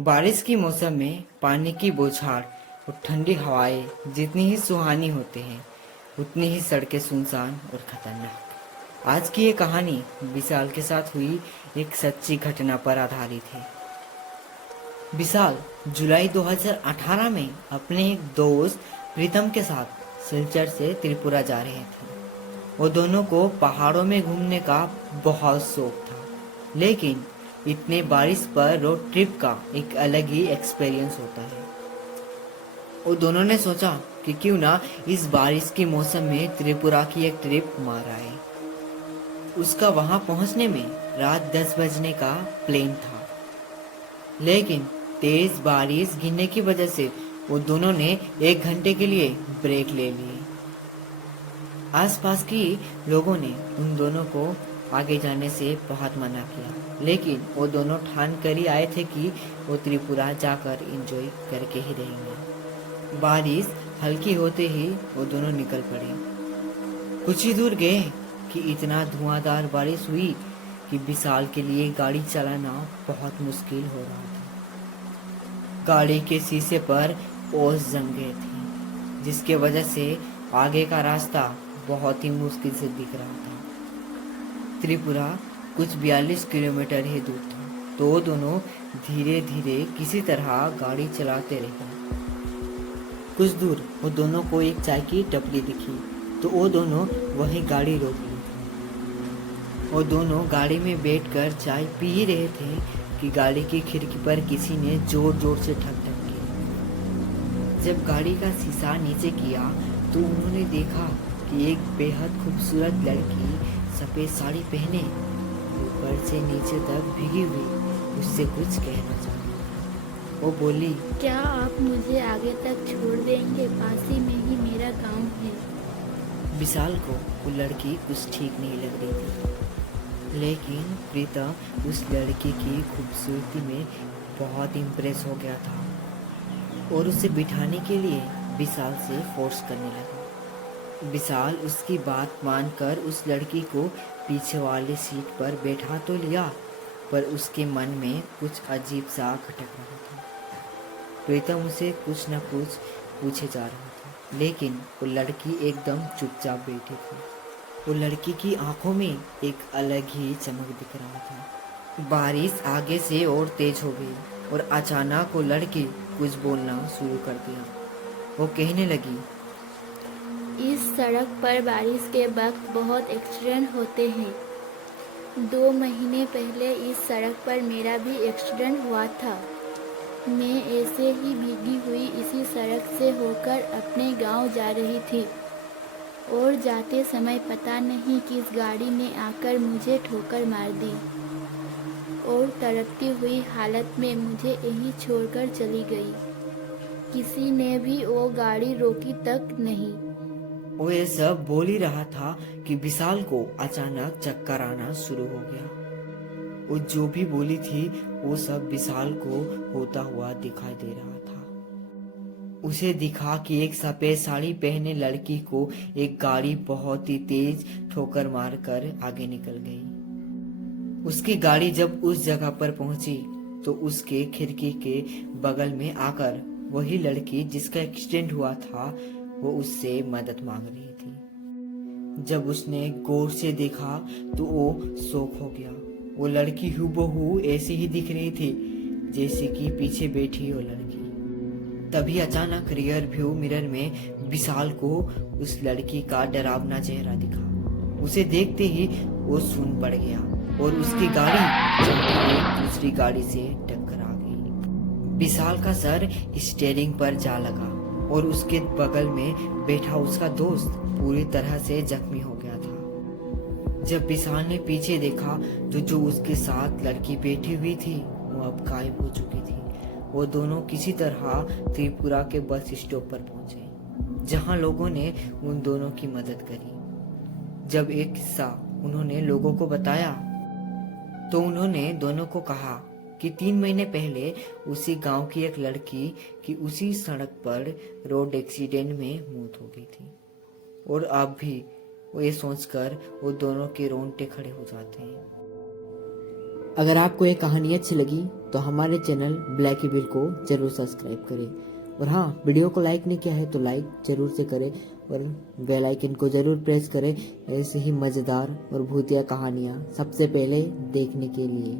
बारिश की मौसम में पानी की बौछार और ठंडी हवाएं जितनी ही सुहानी होते हैं उतनी ही सड़कें सुनसान और खतरनाक। आज की ये कहानी विशाल के साथ हुई एक सच्ची घटना पर आधारित है। विशाल जुलाई 2018 में अपने एक दोस्त प्रीतम के साथ सिलचर से त्रिपुरा जा रहे थे। वो दोनों को पहाड़ों में घूमने का बहुत शौक था, लेकिन इतने बारिश पर रोड ट्रिप का एक अलग ही एक्सपीरियंस होता है। वो दोनों ने सोचा कि क्यों ना इस बारिश के मौसम में त्रिपुरा की एक ट्रिप मार आए। उसका वहां पहुंचने में रात 10 बजने का प्लान था, लेकिन तेज बारिश गिरने की वजह से वो दोनों ने 1 घंटे के लिए ब्रेक ले लिए। आसपास की लोगों ने उन दोनों को आगे जाने से बहुत मना किया, लेकिन वो दोनों ठान कर ही आए थे कि वो त्रिपुरा जाकर एंजॉय करके ही रहेंगे। बारिश हल्की होते ही वो दोनों निकल पड़े। कुछ ही दूर गए कि इतना धुआंधार बारिश हुई कि विशाल के लिए गाड़ी चलाना बहुत मुश्किल हो रहा था। गाड़ी के शीशे पर ओस जम गए थे, जिसके वजह से आगे का रास्ता बहुत ही मुश्किल से दिख रहा था। त्रिपुरा कुछ 42 किलोमीटर ही दूर था, तो वो दोनों धीरे धीरे किसी तरह गाड़ी चलाते रहे। कुछ दूर वो दोनों को एक चाय की टपली दिखी, तो वो दोनों वहीं गाड़ी रोक ली। वो दोनों गाड़ी में बैठकर चाय पी ही रहे थे कि गाड़ी की खिड़की पर किसी ने जोर जोर से ठक ठक की। जब गाड़ी का शीशा नीचे किया तो उन्होंने देखा कि एक बेहद खूबसूरत लड़की सफ़ेद साड़ी पहने ऊपर से नीचे तक भीगी हुई उससे कुछ कहना चाहा। वो बोली, क्या आप मुझे आगे तक छोड़ देंगे? पास ही में ही मेरा गांव है। विशाल को वो लड़की कुछ ठीक नहीं लग रही थी, लेकिन प्रीतम उस लड़की की खूबसूरती में बहुत इम्प्रेस हो गया था और उसे बिठाने के लिए विशाल से फोर्स करने लगा। विशाल उसकी बात मानकर उस लड़की को पीछे वाली सीट पर बैठा तो लिया, पर उसके मन में कुछ अजीब सा खटक रहा था। प्रीतम उसे कुछ न कुछ पूछे जा रहा था, लेकिन वो लड़की एकदम चुपचाप बैठी थी। वो लड़की की आंखों में एक अलग ही चमक दिख रहा था। बारिश आगे से और तेज हो गई और अचानक वो लड़की कुछ बोलना शुरू कर दिया। वो कहने लगी, इस सड़क पर बारिश के वक्त बहुत एक्सीडेंट होते हैं। 2 महीने पहले इस सड़क पर मेरा भी एक्सीडेंट हुआ था। मैं ऐसे ही भीगी हुई इसी सड़क से होकर अपने गांव जा रही थी और जाते समय पता नहीं किस गाड़ी ने आकर मुझे ठोकर मार दी और तड़पती हुई हालत में मुझे यहीं छोड़कर चली गई। किसी ने भी वो गाड़ी रोकी तक नहीं। वो ये सब बोल ही रहा था कि विशाल को अचानक चक्कर आना शुरू हो गया। वो जो भी बोली थी वो सब विशाल को होता हुआ दिखाई दे रहा था। उसे दिखा कि एक सफेद साड़ी पहने लड़की को एक गाड़ी बहुत ही तेज ठोकर मारकर आगे निकल गई। उसकी गाड़ी जब उस जगह पर पहुंची तो उसके खिड़की के बगल में आकर वही लड़की जिसका एक्सीडेंट हुआ था वो उससे मदद मांग रही थी। जब उसने गौर से देखा तो वो शॉक हो गया। वो लड़की हूबहू ऐसी ही दिख रही थी जैसे कि पीछे बैठी वो लड़की। तभी अचानक रियर व्यू मिरर में विशाल को उस लड़की का डरावना चेहरा दिखा। उसे देखते ही वो सुन पड़ गया और उसकी गाड़ी चलती एक दूसरी गाड़ी से टक्कर आ गई। विशाल का सर स्टीयरिंग पर जा लगा और उसके बगल में बैठा उसका दोस्त पूरी तरह से जख्मी हो गया था। जब विशाल ने पीछे देखा तो जो उसके साथ लड़की बैठी हुई थी वो अब गायब हो चुकी थी। वो दोनों किसी तरह त्रिपुरा के बस स्टॉप पर पहुंचे, जहां लोगों ने उन दोनों की मदद करी। जब एक किस्सा उन्होंने लोगों को बताया तो उन्होंने दोनों को कहा कि 3 महीने पहले उसी गांव की एक लड़की की उसी सड़क पर रोड एक्सीडेंट में मौत हो गई थी। और अब भी वो ये सोचकर वो दोनों के रोंगटे खड़े हो जाते हैं। अगर आपको ये कहानी अच्छी लगी तो हमारे चैनल ब्लैकी बिल को जरूर सब्सक्राइब करें। और हाँ, वीडियो को लाइक नहीं किया है तो लाइक जरूर से करें और बेल आइकन को जरूर प्रेस करें ऐसे ही मज़ेदार और भूतिया कहानियाँ सबसे पहले देखने के लिए।